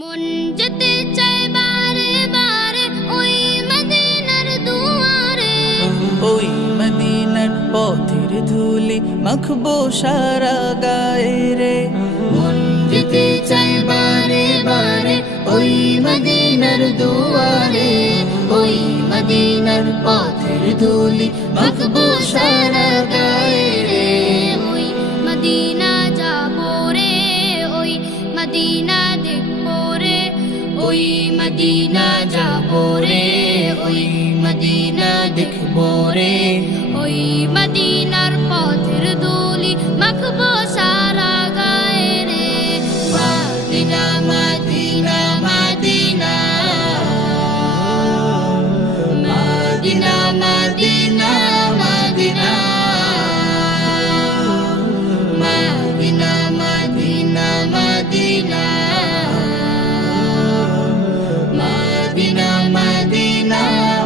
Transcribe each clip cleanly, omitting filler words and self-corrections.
মন যেতে চায় বারে বারে ওই মদিনার দুয়ারে, ওই মদিনার পথের ধুলি মাখবো সারা গায়ে রে। মন যেতে চায় বারে বারে ওই মদিনার দুয়ারে, ওই মদিনার পথের ধুলি মাখবো সারা গায়ে রে। ওই মদিনা যাবো রে, ওই মদিনা দেখবো রে, ওই মদিনা যাবো রে, ওই মদিনা দেখবো রে। ওই মদিনার পথের ধুলি মাখবো সারা গায়ে রে। Medina Medina Medina Medina Medina Medina Medina Medina Medina Medina Medina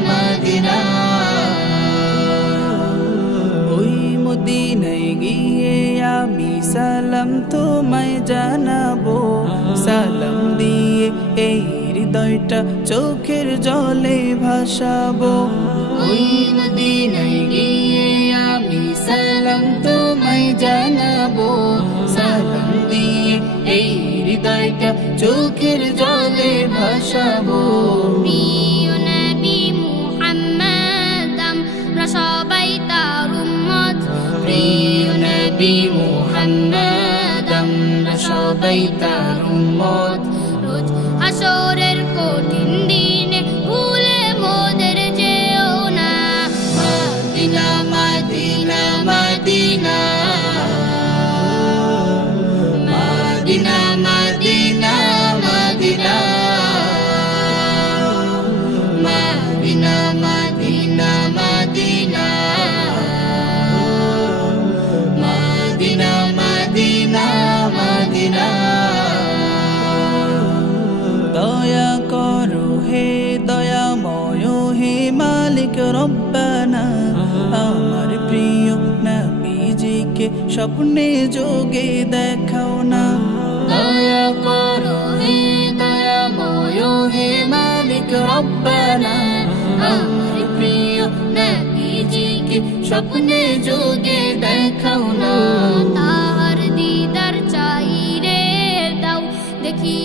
Medina. ওই মদিনায় গিয়ে আমি সালাম তোমায় জানাবো, সালাম দিয়ে এই হৃদয়টা চোখের জলে ভাসাবো। ওই মদিনায় গিয়ে আমি সালাম তোমায় জানাবো, সালাম দিয়ে এই হৃদয়টা চোখের জলে ভাসাবো। প্রিয় নবী মুহাম্মদ আমরা সবাই তার উম্মত, প্রিয় নবী মুহাম্মদ আমরা সবাই তার উম্মত। রোজ হাসরের কঠিন দিনে ভুলে মোদের যেও না। Medina Medina Medina Medina Medina Medina Medina Medina Medina Medina Medina Medina. দয়া করো হে দয়াময় হে মালিক রব্বানা, আমার প্রিয় নবীজিকে স্বপ্নে যোগে দেখাও না। দয়া করো হে দয়াময় হে মালিক রব্বানা, আমার প্রিয় নবীজিকে স্বপ্নে যোগে দেখাও না। তাহার দিদার চাই রে দাও দেখি